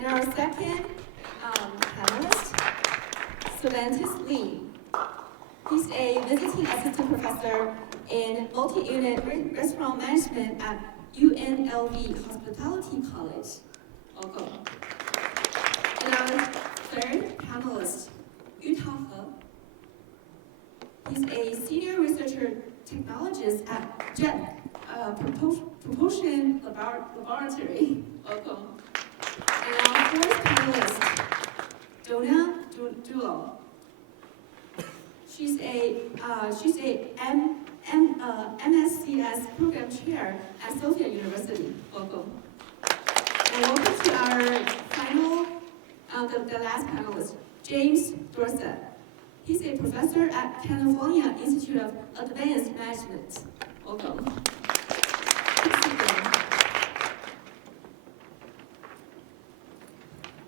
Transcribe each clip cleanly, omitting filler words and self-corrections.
And our second panelist, Int'l Lee. He's a visiting assistant professor in multi-unit restaurant management at UNLV Hospitality College. Welcome. And our third panelist, Int'l. He's a senior researcher technologist at Jet Propulsion Laboratory. Welcome. And our fourth panelist, Donna Dulo. She's a MSCS program chair at Sophia University. Welcome. And welcome to our final, the last panelist, James Dorset. He's a professor at California Institute of Advanced Management. Welcome.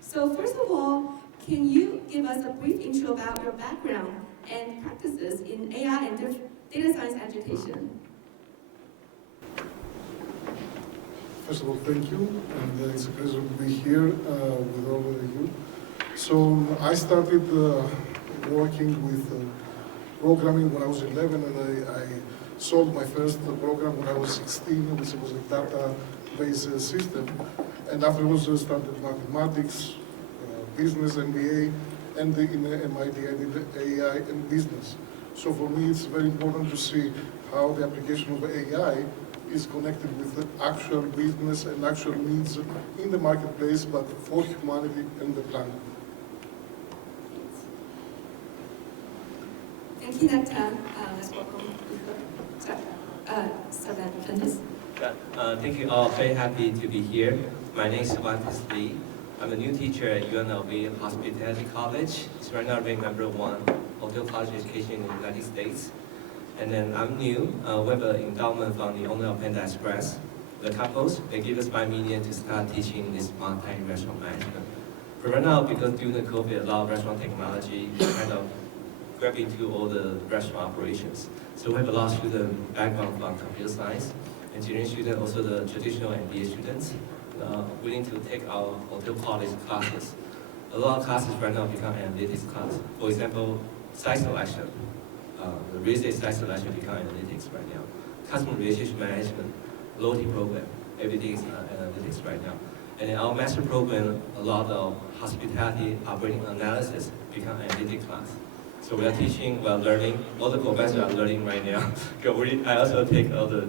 So first of all, can you give us a brief intro about your background and practices in AI and data science education? First of all, thank you, and it's a pleasure to be here with all of you. So I started working with programming when I was 11, and I solved my first program when I was 16, which was a database system. And afterwards I started mathematics, business MBA, and in MIT I did AI and business. So for me it's very important to see how the application of AI is connected with the actual business and actual needs in the marketplace, but for humanity and the planet. Thank you, Nathan. Let's welcome Int'l. Thank you all. Very happy to be here. My name is Int'l Lee. I'm a new teacher at UNLV Hospitality College. It's right now ranked #1 hotel college education in the United States. And then I'm new. We have an endowment from the owner of Panda Express. The couples, they give us $5 million to start teaching this multi-restaurant management. But right now, because during the COVID, a lot of restaurant technology kind of grab into all the restaurant operations. So we have a lot of student background from computer science, engineering students, also the traditional MBA students, willing to take our hotel college classes. A lot of classes right now become analytics class. For example, site selection. The real estate site selection become analytics right now. Customer relationship management, loyalty program, everything is analytics right now. And in our master program, a lot of hospitality operating analysis become analytic class. So we are teaching, we are learning, all the professors are learning right now. I also take all the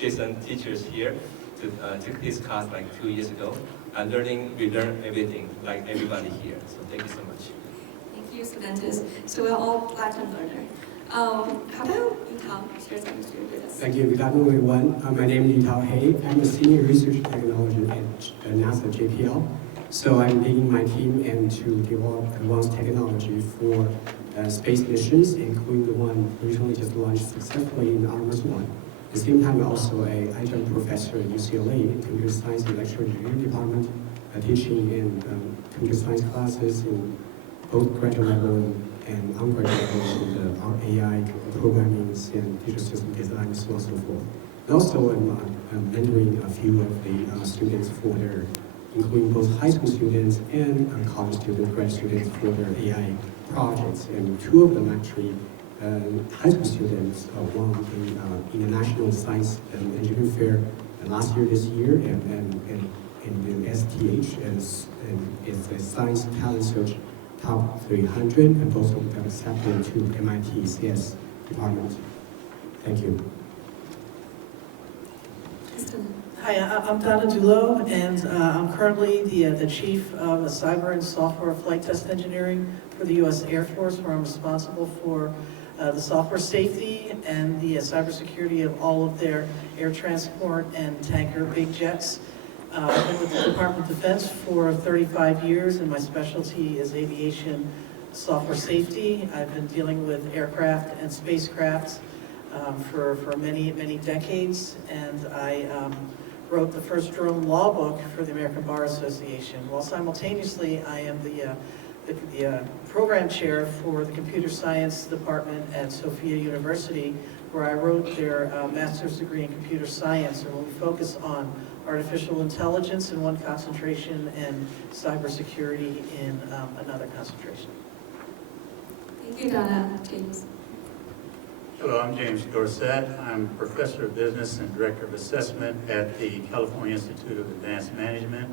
Jason teachers here to took this class like 2 years ago. And we learn everything, like everybody here. So thank you so much. Thank you, Int'l. So we're all lifetime learners. How about Int'l? Share some experience with us. Thank you. Good afternoon, everyone. My name is Int'l. I'm a senior research technologist at NASA JPL. So I'm leading my team and to develop advanced technology for space missions, including the one recently just launched successfully in Artemis 1. At the same time, I'm also an adjunct professor at UCLA in computer science and electrical engineering department, teaching in computer science classes in both graduate level and undergraduate levels in our AI programming and digital system design and so on and so forth. And also, I'm mentoring a few of the students for their, including both high school students and college students, grad students for their AI projects. And two of them actually, high school students won the International Science and Engineering Fair last year, this year, and in the STH, it's a Science Talent Search Top 300, and both of them accepted to MIT CS department. Thank you. Hi, I'm Donna Dulo, and I'm currently the Chief of Cyber and Software Flight Test Engineering for the U.S. Air Force, where I'm responsible for the software safety and the cybersecurity of all of their air transport and tanker big jets. I've been with the Department of Defense for 35 years, and my specialty is aviation software safety. I've been dealing with aircraft and spacecraft for many, many decades, and I wrote the first drone law book for the American Bar Association, while simultaneously I am the program chair for the computer science department at Sophia University, where I wrote their master's degree in computer science, and we focus on artificial intelligence in one concentration and cybersecurity in another concentration. Thank you, Donna. James. Hello, I'm James Dorsett. I'm Professor of Business and Director of Assessment at the California Institute of Advanced Management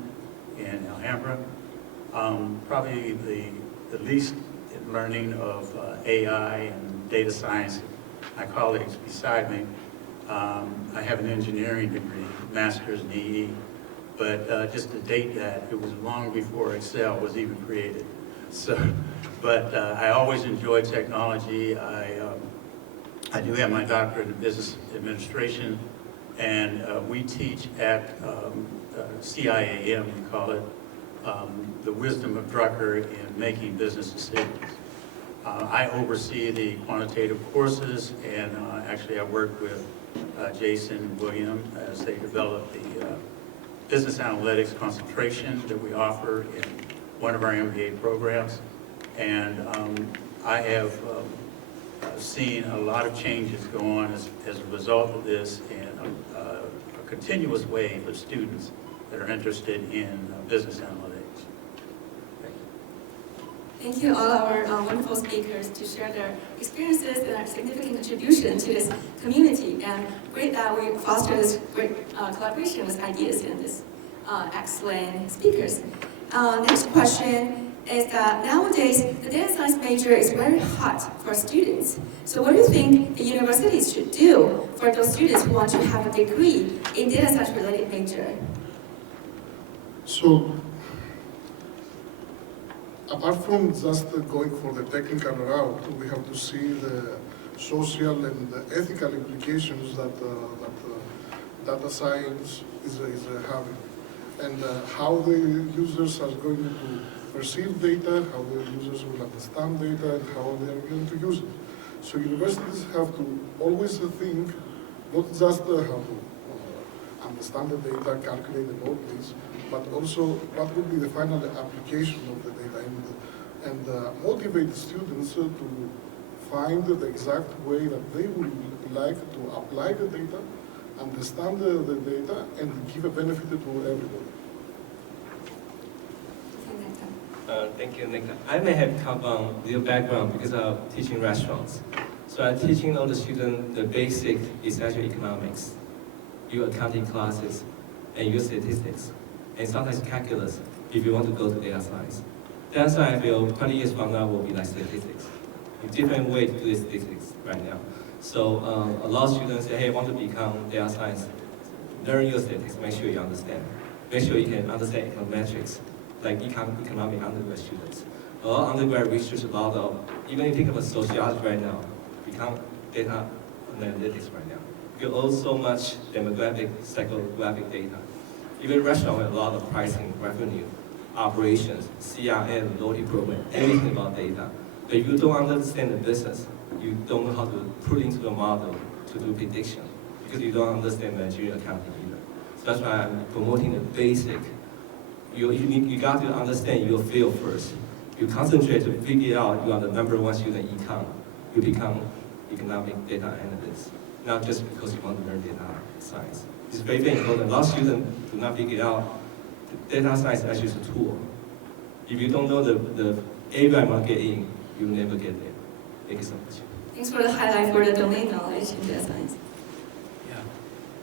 in Alhambra. Probably the least learning of AI and data science, my colleagues beside me. I have an engineering degree, master's in EE, but just to date that, it was long before Excel was even created. So, but I always enjoyed technology. I do have my doctorate in business administration, and we teach at CIAM, we call it, the wisdom of Drucker in making business decisions. I oversee the quantitative courses, and actually I work with Jason and William as they develop the business analytics concentration that we offer in one of our MBA programs. And I have seen a lot of changes go on as a result of this, and a continuous wave of students that are interested in business analytics. Thank you. Thank you all our wonderful speakers to share their experiences and their significant contribution to this community. And great that we foster this great collaboration with ideas and this excellent speakers. Next question is that nowadays the data science major is very hot for students. So what do you think the universities should do for those students who want to have a degree in data science related major? So, apart from just going for the technical route, we have to see the social and the ethical implications that data science is having, and how the users are going to perceive data, how the users will understand data, and how they are going to use it. So universities have to always think, not just how to understand the data, calculate the models, but also what would be the final application of the data, and motivate the students to find the exact way that they would like to apply the data, understand the data, and give a benefit to everybody. Thank you, Nick. I may have come from your background because of teaching restaurants. So I'm teaching all the students the basic essential economics, your accounting classes, and your statistics, and sometimes calculus if you want to go to data science. Data science, I feel 20 years from now will be like statistics. A different way to do statistics right now. So a lot of students say, hey, I want to become data science. Learn your statistics, make sure you understand. Make sure you can understand econometrics, like economic undergrad students. A lot of undergrad research, a lot of, even if you think about sociology right now, become data analytics right now. You owe so much demographic, psychographic data. Even restaurant with a lot of pricing, revenue, operations, CRM, loyalty program, everything about data. But if you don't understand the business, you don't know how to put into the model to do prediction, because you don't understand managerial accounting either. So that's why I'm promoting the basic. You got to understand your field first. You concentrate to figure out you are the #1 student in econ. You become economic data analyst, not just because you want to learn data science. It's very, very important. A lot of students do not figure out data science actually is a tool. If you don't know the area I want to get in, you will never get there. Thank you so much. Thanks for the highlight for the domain knowledge in data science. Yeah.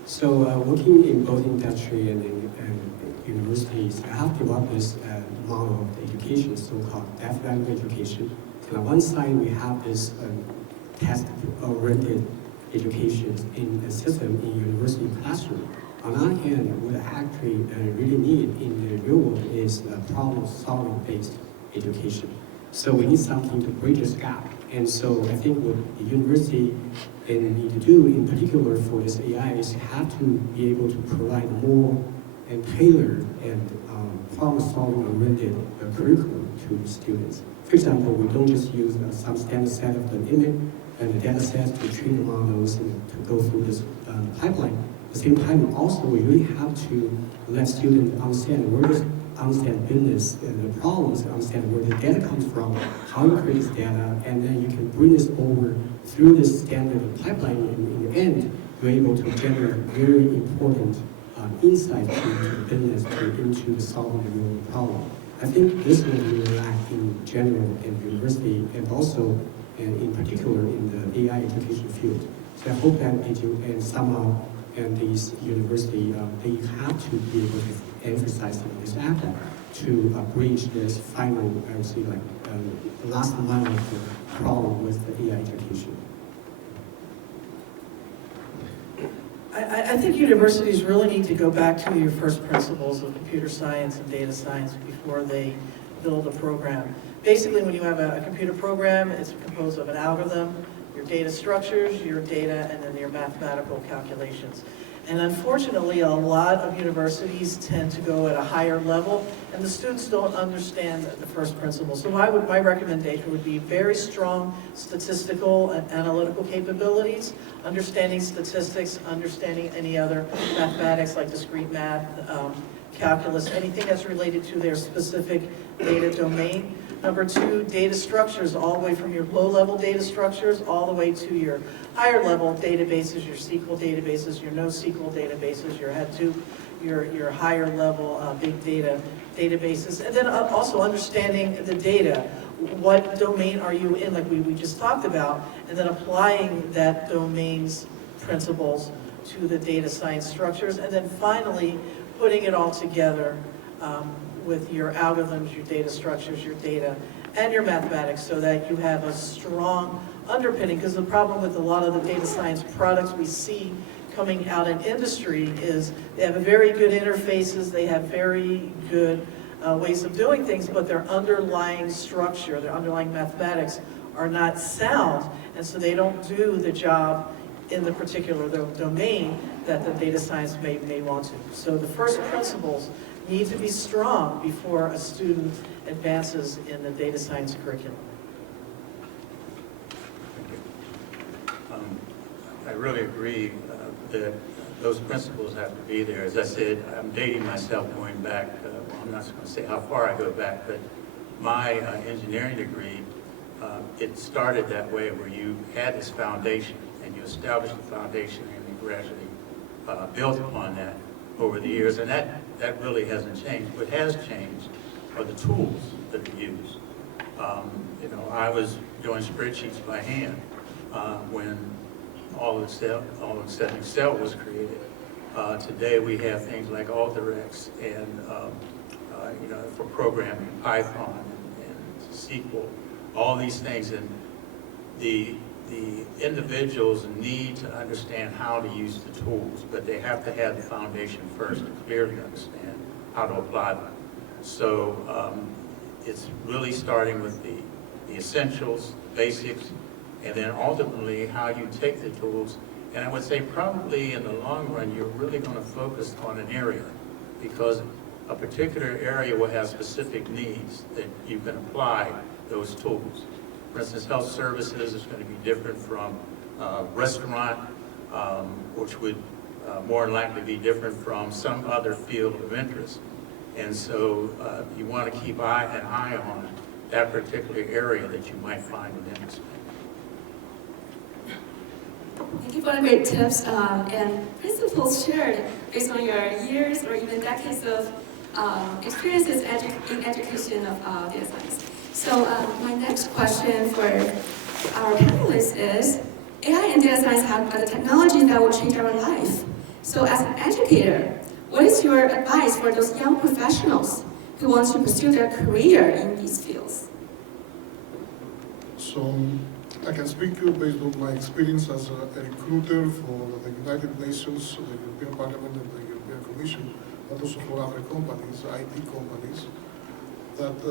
So working in both industry and universities, I have developed this model of education, so-called deaf language education. And on one side, we have this test-oriented education in the system in university classroom. On the other hand, what I actually really need in the real world is problem-solving based education. So we need something to bridge this gap. And so I think what the university need to do, in particular for this AI, is have to be able to provide more and tailored and problem-solving oriented curriculum to students. For example, we don't just use some standard set of the image and the data sets to train the models and to go through this pipeline. At the same time, also, we really have to let students understand where this understand business and the problems, understand where the data comes from, how you create this data, and then you can bring this over through this standard pipeline, and in the end, you're able to generate very important insight into the business, into the solving the real problem. I think this will be lacked in general in university and also in particular in the AI education field. So I hope that and somehow and these university they have to be able to emphasize this aspect to bridge this final, I would say, like last mile of the problem with the AI education. I think universities really need to go back to your first principles of computer science and data science before they build a program. Basically, when you have a computer program, it's composed of an algorithm, your data structures, your data, and then your mathematical calculations. And unfortunately, a lot of universities tend to go at a higher level, and the students don't understand the first principles. So my recommendation would be very strong statistical and analytical capabilities, understanding statistics, understanding any other mathematics like discrete math, calculus, anything that's related to their specific data domain. Number two, data structures, all the way from your low-level data structures all the way to your higher-level databases, your SQL databases, your NoSQL databases, your Hadoop, your higher-level big data databases, and then also understanding the data. What domain are you in, like we just talked about, and then applying that domain's principles to the data science structures, and then finally putting it all together with your algorithms, your data structures, your data, and your mathematics so that you have a strong underpinning. Because the problem with a lot of the data science products we see coming out in industry is they have a very good interfaces, they have very good ways of doing things, but their underlying structure, their underlying mathematics are not sound, and so they don't do the job in the particular domain that the data science may want to. So the first principles need to be strong before a student advances in the data science curriculum. I really agree that those principles have to be there. As I said, I'm dating myself going back, well, I'm not going to say how far I go back, but my engineering degree, it started that way where you had this foundation and you established the foundation and you gradually built upon that over the years, and that really hasn't changed. What has changed are the tools that are used. I was doing spreadsheets by hand when all except Excel was created. Today we have things like Alteryx and for programming, Python and SQL, all these things, and the individuals need to understand how to use the tools, but they have to have the foundation first to clearly understand how to apply them. So it's really starting with the essentials, the basics, and then ultimately how you take the tools. And I would say probably in the long run, you're really going to focus on an area, because a particular area will have specific needs that you can apply those tools. For instance, health services is going to be different from restaurant, which would more than likely be different from some other field of interest. And so you want to keep an eye on that particular area that you might find an interest in. Thank you for the great tips and principles shared based on your years or even decades of experiences in education of data science. So my next question for our panelists is, AI and data science are the technologies that will change our life. So as an educator, what is your advice for those young professionals who want to pursue their career in these fields? So I can speak based on my experience as a recruiter for the United Nations, the European Parliament and the European Commission, but also for other companies, IT companies, that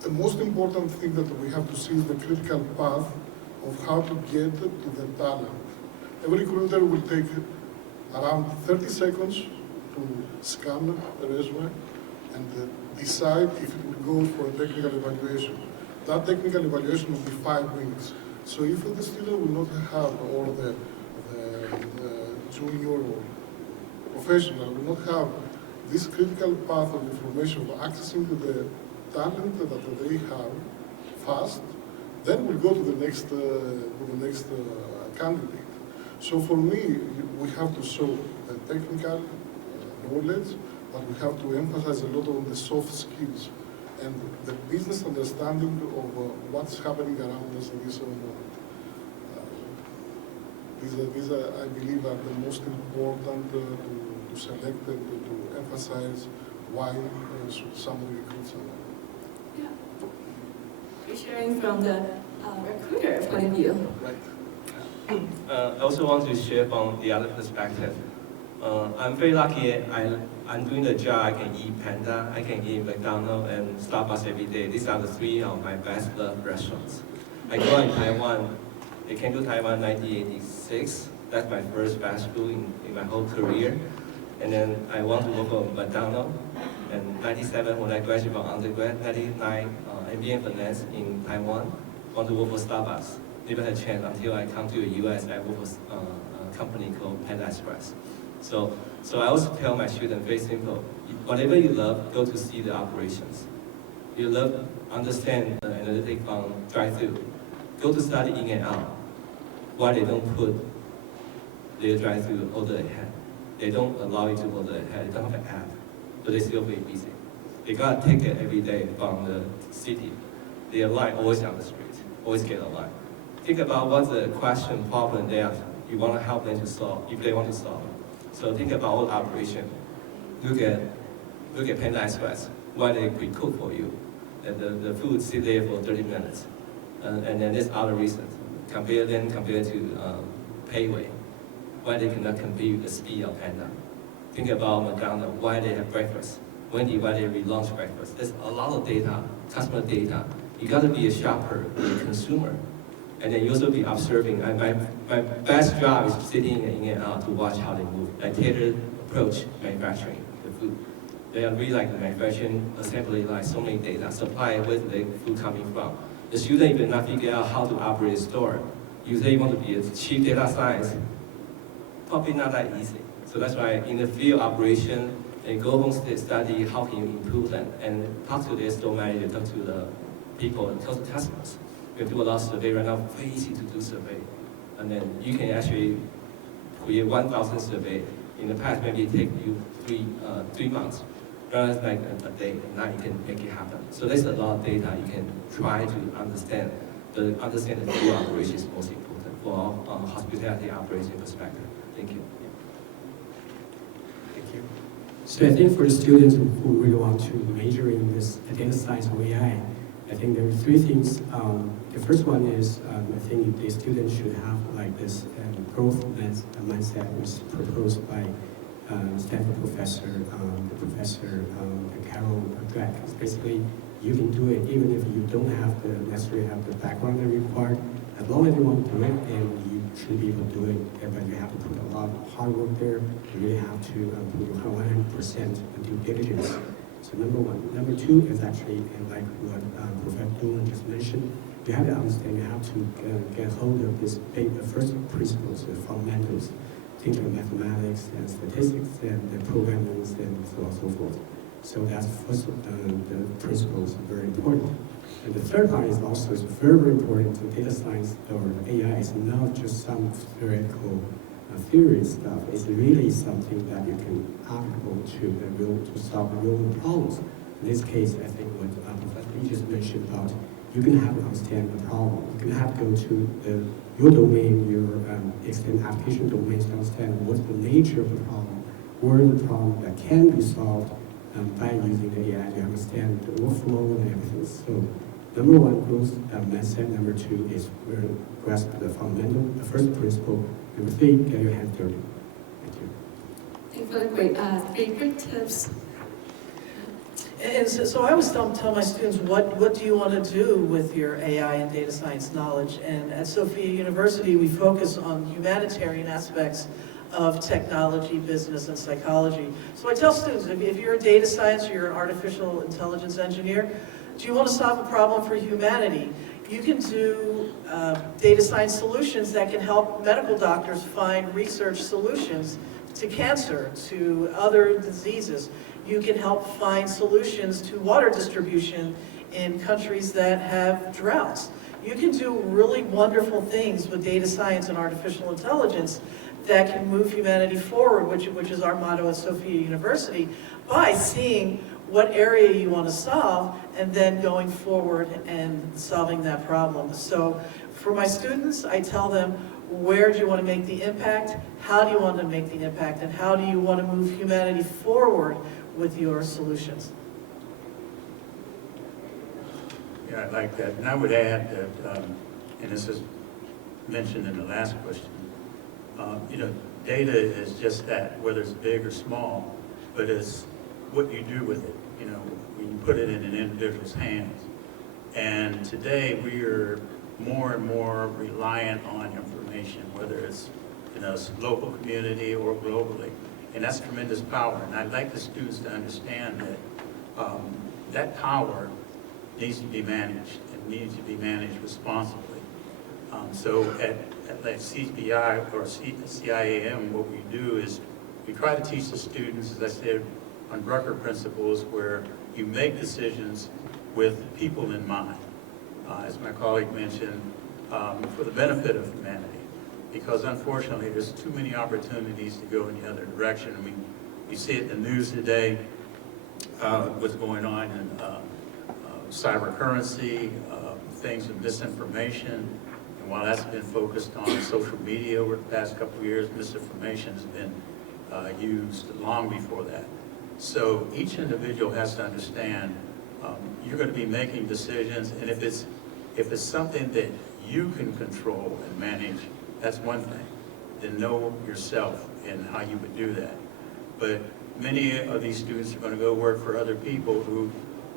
the most important thing that we have to see is the critical path of how to get to the talent. Every recruiter will take around 30 seconds to scan the resume and decide if it will go for a technical evaluation. That technical evaluation will be 5 minutes. So if the student will not have, or the junior or professional will not have this critical path of information of accessing to the talent that they have fast, then we'll go to the next candidate. So for me, we have to show the technical knowledge, but we have to emphasize a lot on the soft skills and the business understanding of what's happening around us. These I believe, are the most important to select and to emphasize why should somebody recruit someone. Yeah. You're sharing from the recruiter point of view. Right. I also want to share from the other perspective. I'm very lucky. I'm doing the job. I can eat Panda, I can eat McDonald's and Starbucks every day. These are the three of my best loved restaurants. I grew up in Taiwan. I came to Taiwan in 1986. That's my first fast food in my whole career. And then I want to work for McDonald's. And 97, when I graduated from undergrad, 99, MBA in finance in Taiwan. Want to work for Starbucks. Never had a chance until I come to the US. I work for a company called Panda Express. So I also tell my students very simple: whatever you love, go to see the operations. You love, understand the analytic from drive-through. Go to study in and out. Why they don't put their drive-through order ahead? They don't allow you to order ahead. They don't have an app, but they still very busy. They got a ticket every day from the city. Their line always on the street, always get a line. Think about what's the question, problem there you want to help them to solve, if they want to solve it. So think about all the operation. Look at Panda Express, why they pre-cook for you. And the food sit there for 30 minutes. And then there's other reasons. Compare to Payway, why they cannot compete with the speed of Panda. Think about McDonald's, why they have breakfast. Wendy, why they relaunch breakfast. There's a lot of data, customer data. You gotta be a shopper, be a consumer. And then you also be observing. My best job is sitting in and out to watch how they move. I tailored approach manufacturing the food. They are really like the manufacturing assembly line, so many data, supply, where's the food coming from. The student even not figure out how to operate a store. You say you want to be a chief data science, probably not that easy. So that's why in the field operation, and go home study how can you improve them, and talk to their store manager, talk to the people, and talk to customers. We do a lot of survey right now, very easy to do survey. And then you can actually create 1,000 survey. In the past, maybe it take you three months. Rather than like a day, and now you can make it happen. So there's a lot of data you can try to understand. Understand the field operation is most important for hospitality operation perspective. Thank you. Thank you. So I think for the students who really want to major in this data science or AI, I think there are three things. The first one is I think the students should have like this growth mindset, which is proposed by Stanford professor, Carol Dweck. It's basically, you can do it even if you don't necessarily have the background that required. As long as you want to do it, and you should be able to do it, but you have to put a lot of hard work there. You really have to put 100% due diligence. So number one. Number two is actually, and like what Professor Dolan just mentioned, you have to understand, you have to get hold of this first principles, the fundamentals. Think of mathematics and statistics and the programming and so on and so forth. So that's first the principles are very important. And the third part is also very, very important to data science or AI. It's not just some theoretical theory stuff. It's really something that you can applicable to solve real problems. In this case, I think what Professor Lee just mentioned about you can have to understand the problem. You can have to go to your domain, your extended application domains to understand what's the nature of the problem, where the problem that can be solved by using the AI. You understand the workflow and everything. So number one, growth mindset. Number two is grasp the fundamental, the first principle. Number three, get your hands dirty. Thank you. Thank you for the great tips. And so I always tell my students, what do you want to do with your AI and data science knowledge? And at Sophia University, we focus on humanitarian aspects of technology, business, and psychology. So I tell students, if you're a data science or you're an artificial intelligence engineer, do you want to solve a problem for humanity? You can do data science solutions that can help medical doctors find research solutions to cancer, to other diseases. You can help find solutions to water distribution in countries that have droughts. You can do really wonderful things with data science and artificial intelligence that can move humanity forward, which is our motto at Sophia University, by seeing what area you want to solve and then going forward and solving that problem. So for my students, I tell them, where do you want to make the impact? How do you want to make the impact? And how do you want to move humanity forward with your solutions? Yeah, I like that. And I would add that, and this is mentioned in the last question, data is just that, whether it's big or small, but it's what you do with it, when you put it in an individual's hands. And today we are more and more reliant on information, whether it's in a local community or globally. And that's tremendous power. And I'd like the students to understand that that power needs to be managed and needs to be managed responsibly. So at like CBI or CIAM, what we do is we try to teach the students, as I said, on Drucker principles, where you make decisions with people in mind. As my colleague mentioned, for the benefit of humanity. Because unfortunately, there's too many opportunities to go in the other direction. I mean, you see it in the news today, what's going on in cyber currency, things of misinformation. And while that's been focused on social media over the past couple of years, misinformation has been used long before that. So each individual has to understand you're going to be making decisions, and if it's something that you can control and manage, that's one thing. Then know yourself and how you would do that. But many of these students are going to go work for other people who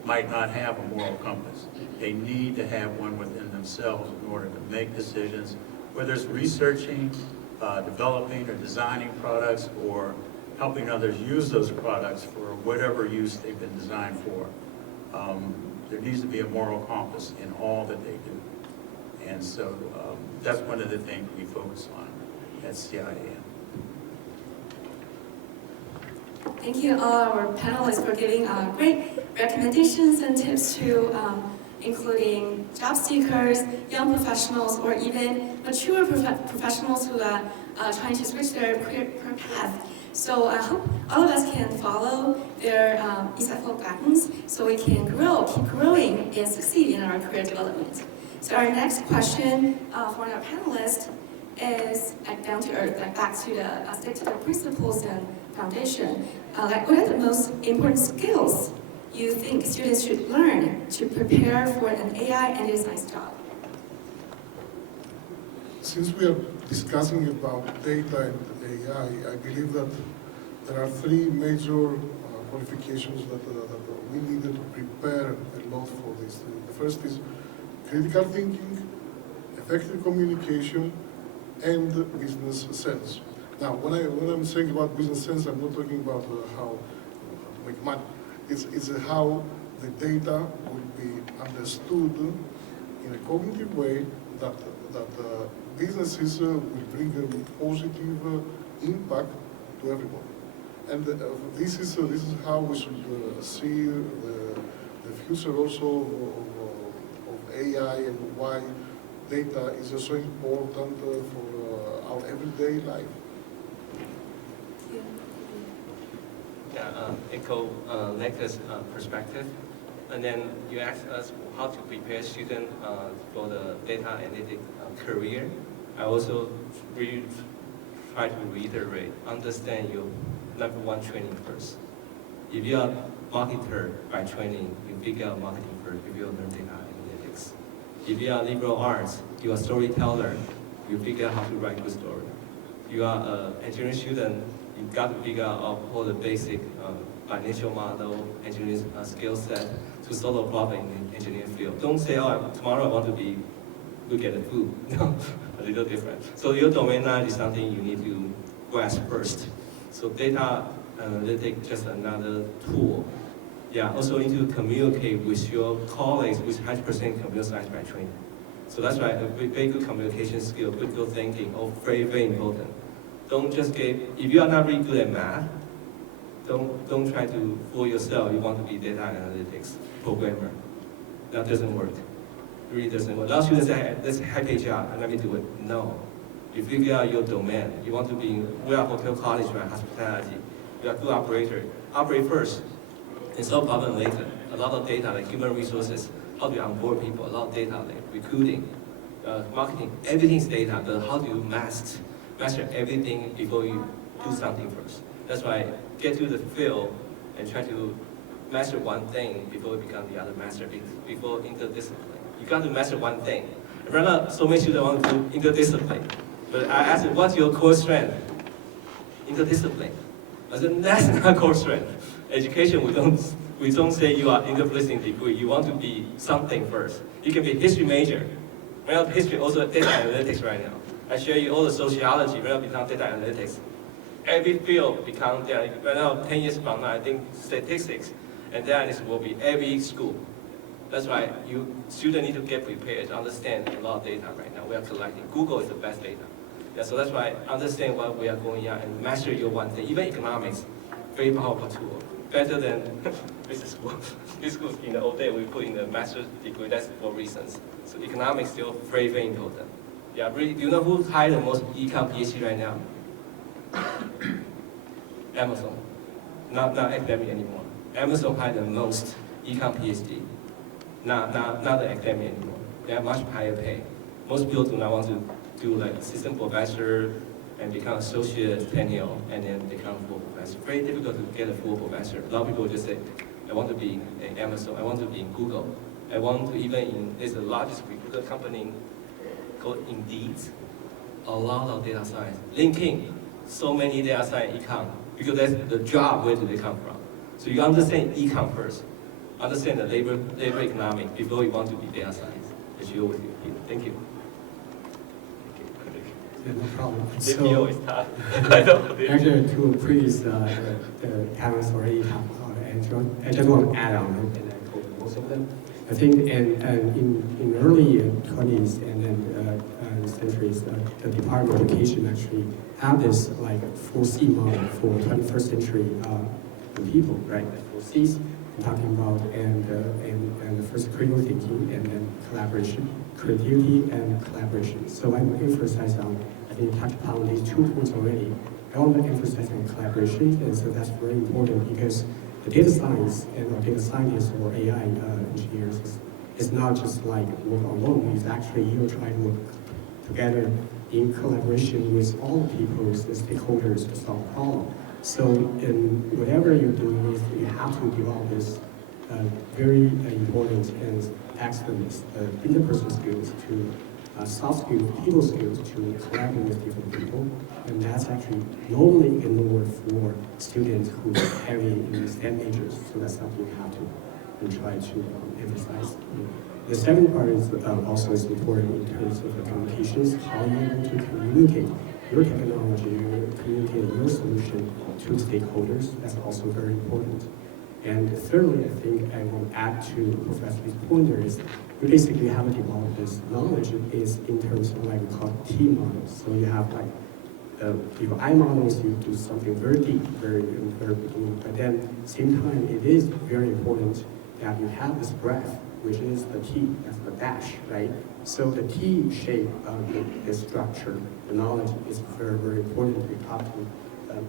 might not have a moral compass. They need to have one within themselves in order to make decisions, whether it's researching, developing or designing products, or helping others use those products for whatever use they've been designed for. There needs to be a moral compass in all that they do. And so that's one of the things we focus on at CIAM. Thank you all our panelists for giving great recommendations and tips to including job seekers, young professionals, or even mature professionals who are trying to switch their career path. So I hope all of us can follow their insightful guidance so we can keep growing and succeed in our career development. So our next question for our panelists is down to earth, back to the stick to the principles and foundation. What are the most important skills you think students should learn to prepare for an AI and data science job? Since we are discussing about data and AI, I believe that there are three major qualifications that we needed to prepare a lot for this. The first is critical thinking, effective communication, and business sense. Now, when I'm saying about business sense, I'm not talking about how to make money. It's how the data will be understood in a cognitive way that businesses will bring a positive impact to everyone. And this is how we should see the future also of AI and why data is so important for our everyday life. Yeah, echo Nick's perspective. And then you asked us how to prepare students for the data analytics career. I also try to reiterate, understand your number one training first. If you are marketer by training, you figure out marketing first, if you learn data analytics. If you are liberal arts, you are storyteller, you figure out how to write good story. You are an engineering student, you got to figure out all the basic financial model, engineering skill set to solve a problem in the engineering field. Don't say, oh, tomorrow I want to be good at the food. No, a little different. So your domain knowledge is something you need to grasp first. So data analytics just another tool. Yeah, also need to communicate with your colleagues with 100% computer science by training. So that's why a very good communication skill, critical thinking, all very, very important. Don't just if you are not really good at math, don't try to fool yourself. You want to be data analytics programmer. That doesn't work. It really doesn't work. A lot of students say, let's hack a job and let me do it. No. You figure out your domain. You want to be, we are hotel college, right? Hospitality. We are good operator. Operate first and solve problem later. A lot of data like human resources, how do you onboard people, a lot of data like recruiting, marketing, everything's data, but how do you master everything before you do something first? That's why get to the field and try to master one thing before you become the other master, before interdiscipline. You got to master one thing. Right now, so many students want to do interdiscipline. But I asked them, what's your core strength? Interdiscipline. I said, that's not core strength. Education, we don't say you are interdisciplinary degree. You want to be something first. You can be a history major. Right now, history also data analytics right now. I share you all the sociology, right now become data analytics. Every field become data. Right now, 10 years from now, I think statistics and data analytics will be every school. That's why students need to get prepared to understand a lot of data right now. We are collecting. Google is the best data. Yeah, so that's why understand what we are going on and master your one thing. Even economics, very powerful tool. Better than business school. Business schools in the old day we put in the master's degree. That's for reasons. So economics still very, very important. Yeah, really. Do you know who hired the most econ PhD right now? Amazon. Not academic anymore. Amazon hired the most econ PhD. Not the academic anymore. They have much higher pay. Most people do not want to do like assistant professor and become associate tenure and then become full professor. Very difficult to get a full professor. A lot of people just say, I want to be in Amazon, I want to be in Google, I want to even there's the largest recruiter company called Indeed, a lot of data science. LinkedIn, so many data science econ, because that's the job, where do they come from? So you understand econ first. Understand the labor economic before you want to be data science. As you always do. Thank you. Yeah, no problem. JPO is tough. I know. Actually, to praise the comments already talked about, and I just want to add on, and I quote most of them. I think in early 20s and then centuries, the Department of Education actually had this like 4C model for 21st century people, right? 4Cs. Talking about and the first critical thinking and then collaboration, creativity and collaboration. So I'm emphasizing on, I think I touched upon these 2 points already. I want to emphasize on collaboration, and so that's very important because the data science and or data scientists or AI engineers is not just like work alone. It's actually you're trying to work together in collaboration with all the people, the stakeholders to solve a problem. So in whatever you're doing, you have to develop this very important and excellent interpersonal skills to soft skills, people skills to collaborate with different people. And that's actually normally ignored for students who are heavy in STEM majors. So that's something you have to try to emphasize. The second part is also is important in terms of the communications, how you're able to communicate your technology, communicate your solution to stakeholders. That's also very important. And thirdly, I think I will add to Professor Lee's point there is we basically have to develop this knowledge is in terms of like we call T models. So you have like your I models, you do something very deep, very beginning, but then at the same time it is very important that you have this breadth, which is the T, that's the dash, right? So the T shape of the structure, the knowledge is very, very important. We talked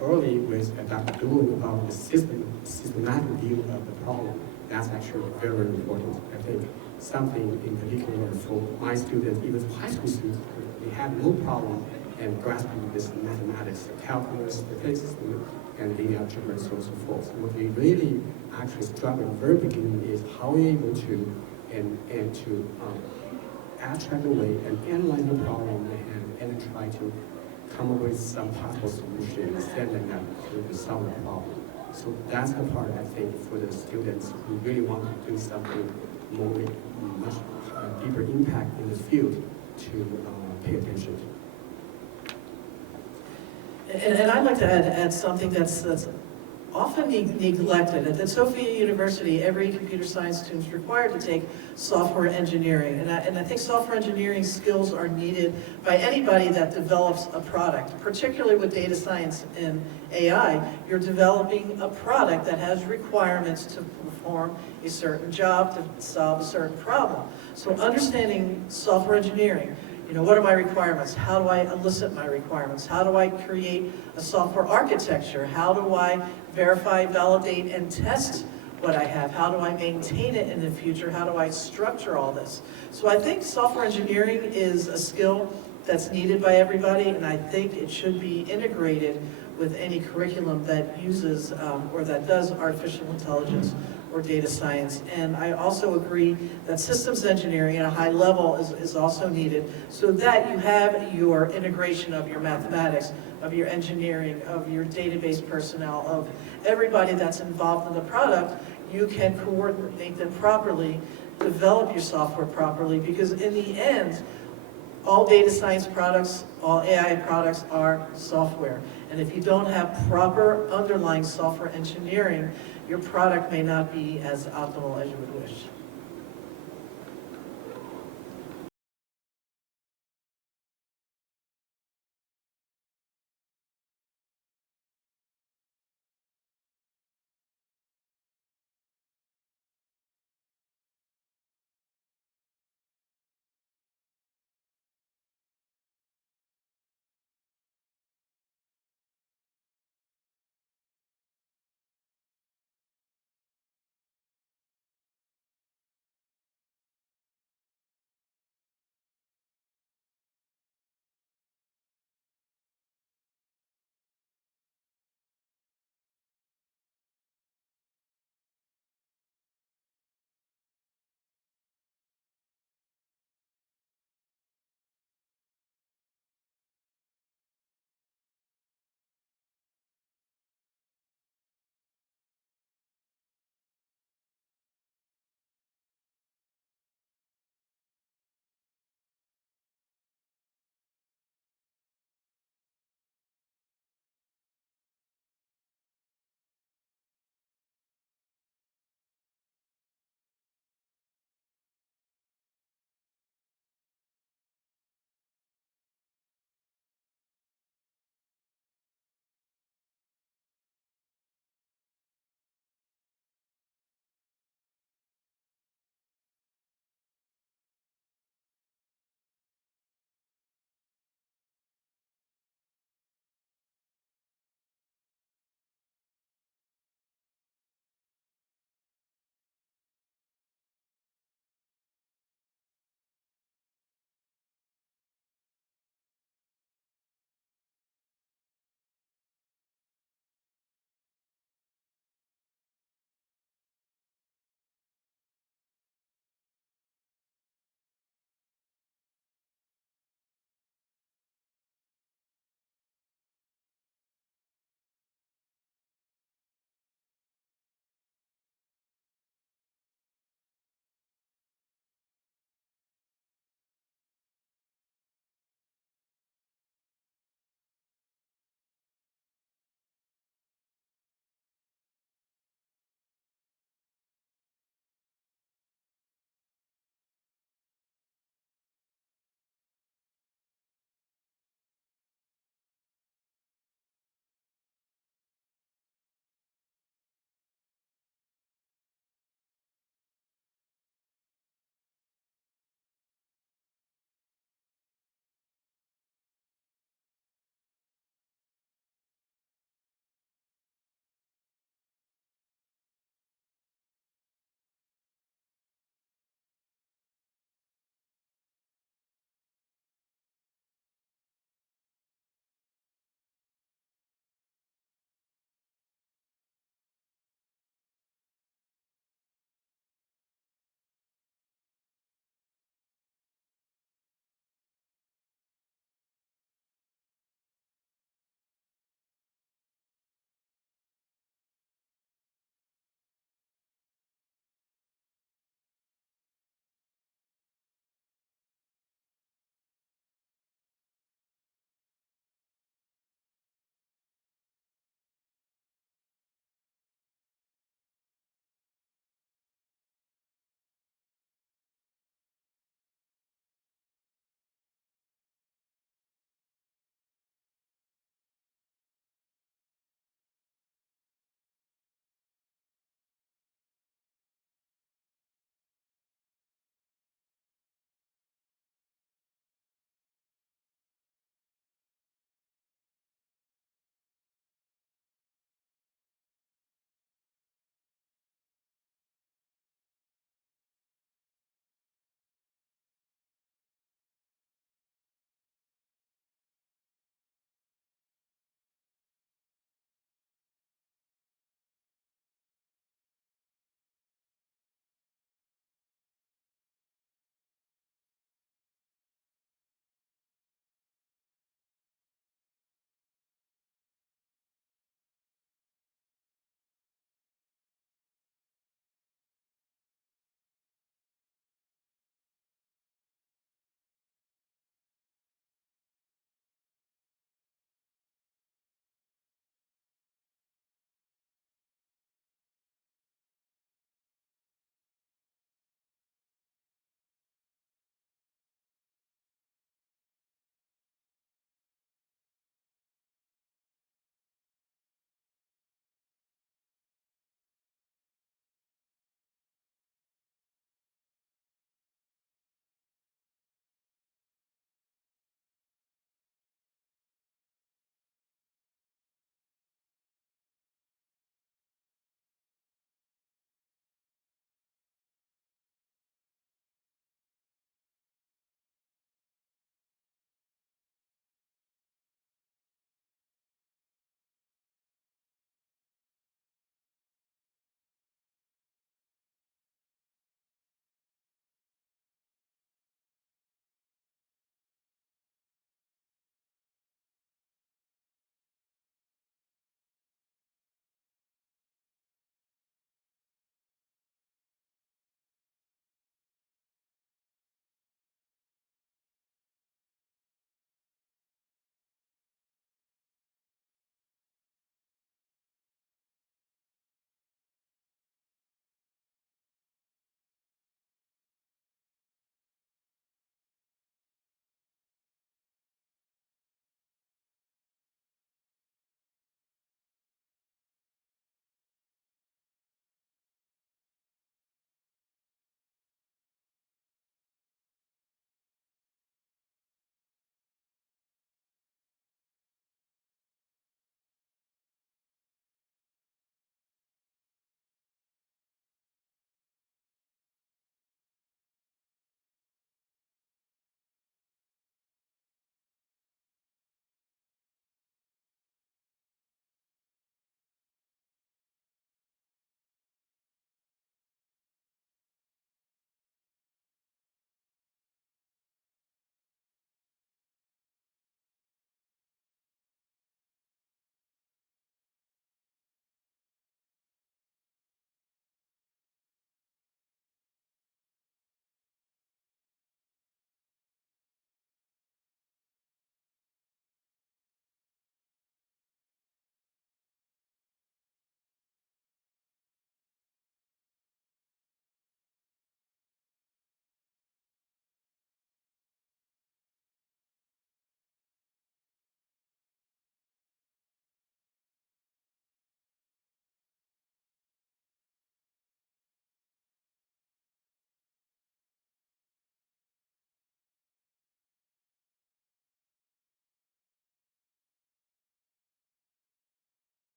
early with Dr. Doolin about the systematic view of the problem. That's actually very, very important. I think something in particular for my students, even for high school students, they have no problem in grasping this mathematics, the calculus, the physics, and the algebra, and so on and so forth. What we really actually struggle in the very beginning is how we're able to and to abstract away and analyze the problem and try to come up with some possible solution and send them to solve the problem. So that's the part I think for the students who really want to do something more with much deeper impact in the field to pay attention to. And I'd like to add something that's often neglected. At Sophia University, every computer science student is required to take software engineering. And I think software engineering skills are needed by anybody that develops a product, particularly with data science and AI. You're developing a product that has requirements to perform a certain job, to solve a certain problem. So understanding software engineering, You know, what are my requirements? How do I elicit my requirements? How do I create a software architecture? How do I verify, validate, and test what I have? How do I maintain it in the future? How do I structure all this? So I think software engineering is a skill that's needed by everybody, and I think it should be integrated with any curriculum that uses or that does artificial intelligence or data science. And I also agree that systems engineering at a high level is also needed so that you have your integration of your mathematics, of your engineering, of your database personnel, of everybody that's involved in the product. You can coordinate them properly, develop your software properly, because in the end, all data science products, all AI products are software. And if you don't have proper underlying software engineering, your product may not be as optimal as you would wish.